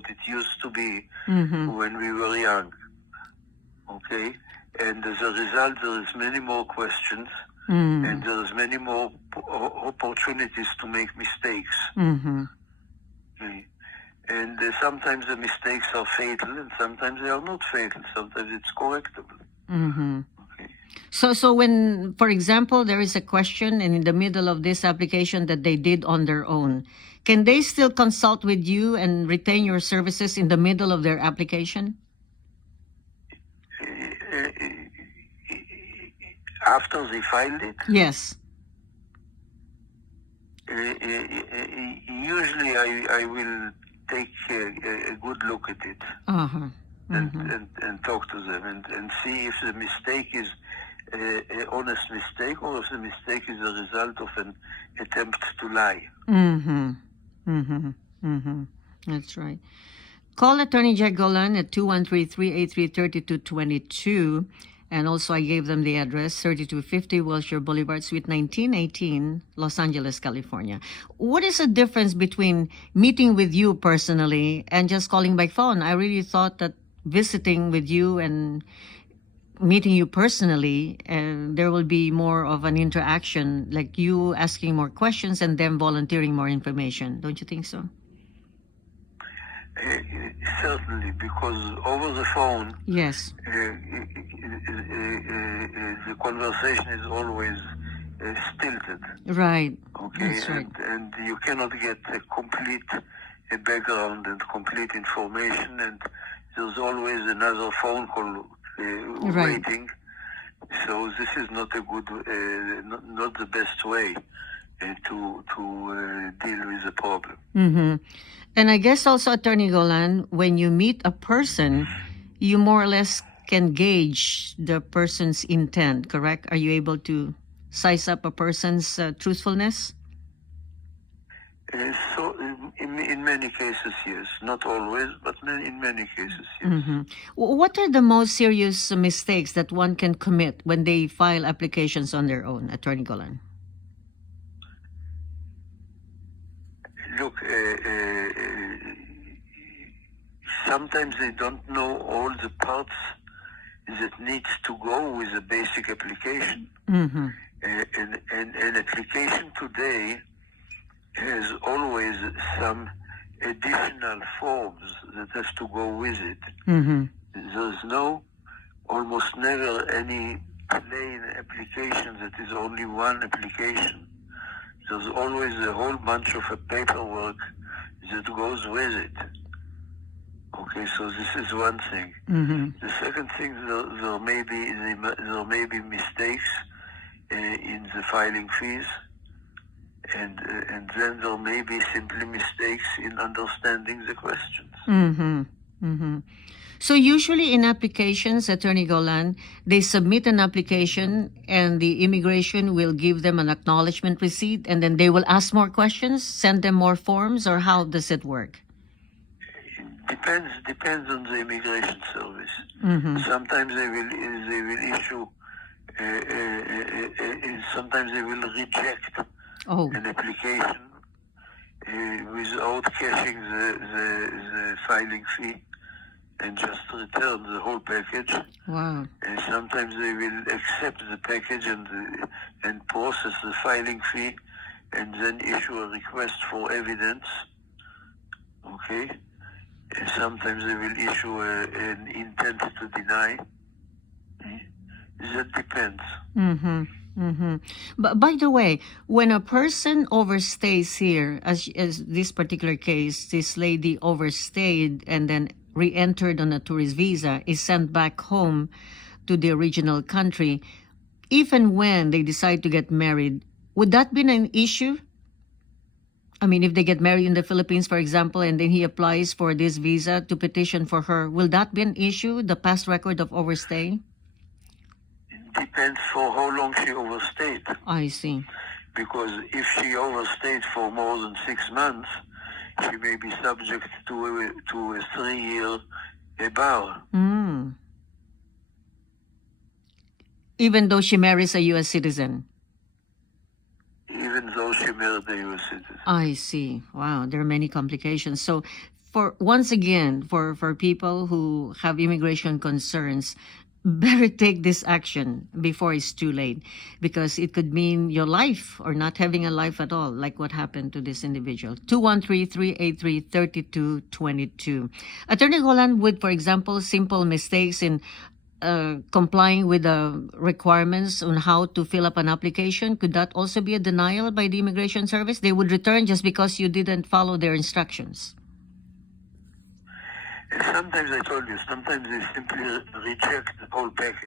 what it used to be Mm-hmm. when we were young. Okay? And as a result, there is many more questions, and there is many more opportunities to make mistakes. Mm-hmm. Okay? And sometimes the mistakes are fatal, and sometimes they are not fatal. Sometimes it's correctable. Mm-hmm. Okay? So when, for example, there is a question and in the middle of this application that they did on their own, can they still consult with you and retain your services in the middle of their application? After they filed it, Yes. usually I will take a good look at it Uh-huh. and talk to them and see if the mistake is an honest mistake or if the mistake is a result of an attempt to lie. Mm-hmm. Mm-hmm. Mm-hmm. That's right. Call Attorney Jack Golan at 213-383-3222. And also I gave them the address, 3250 Wilshire Boulevard, Suite 1918, Los Angeles, California. What is the difference between meeting with you personally and just calling by phone? I really thought that visiting with you and meeting you personally, there will be more of an interaction, like you asking more questions and them volunteering more information. Don't you think so? Certainly, because over the phone, Yes. The conversation is always stilted. Right. Okay, That's right. and you cannot get a complete background and complete information, and there's always another phone call Right. waiting. So this is not a good, not the best way to deal with the problem. Mm-hmm. And I guess also, Attorney Golan, when you meet a person, you more or less can gauge the person's intent, correct? Are you able to size up a person's truthfulness? So in many cases, yes. Not always, but in many cases, yes. Mm-hmm. What are the most serious mistakes that one can commit when they file applications on their own, Attorney Golan? Look, sometimes they don't know all the parts that needs to go with a basic application. Mm-hmm. And an application today has always some additional forms that has to go with it. Mm-hmm. There's almost never any plain application that is only one application. There's always a whole bunch of paperwork that goes with it. Okay, so this is one thing. Mm-hmm. The second thing, there may be mistakes in the filing fees, and then there may be simply mistakes in understanding the questions. Mm-hmm. Mm-hmm. So usually in applications, Attorney Golan, they submit an application and the immigration will give them an acknowledgement receipt and then they will ask more questions, send them more forms, or how does it work? Depends on the immigration service. Mm-hmm. Sometimes they will issue. Sometimes they will reject an application without cashing the filing fee and just return the whole package. Wow. And sometimes they will accept the package and process the filing fee and then issue a request for evidence. Okay? And sometimes they will issue an intent to deny. That depends. Mm-hmm. Mm-hmm. But by the way, when a person overstays here, as this particular case, this lady overstayed and then re-entered on a tourist visa, is sent back home to the original country, even when they decide to get married, would that be an issue? I mean, if they get married in the Philippines, for example, and then he applies for this visa to petition for her, will that be an issue, the past record of overstay? Depends for how long she overstayed. I see. Because if she overstayed for more than 6 months, she may be subject to a 3-year bar. Mm. Even though she marries a U.S. citizen? Even though she married a U.S. citizen. I see. Wow, there are many complications. So for once again, for people who have immigration concerns, better take this action before it's too late, because it could mean your life or not having a life at all, like what happened to this individual. 213-383-3222. Attorney Golan, with, for example, simple mistakes in complying with the requirements on how to fill up an application, could that also be a denial by the Immigration Service? They would return just because you didn't follow their instructions. Sometimes I told you, sometimes they simply reject the whole package.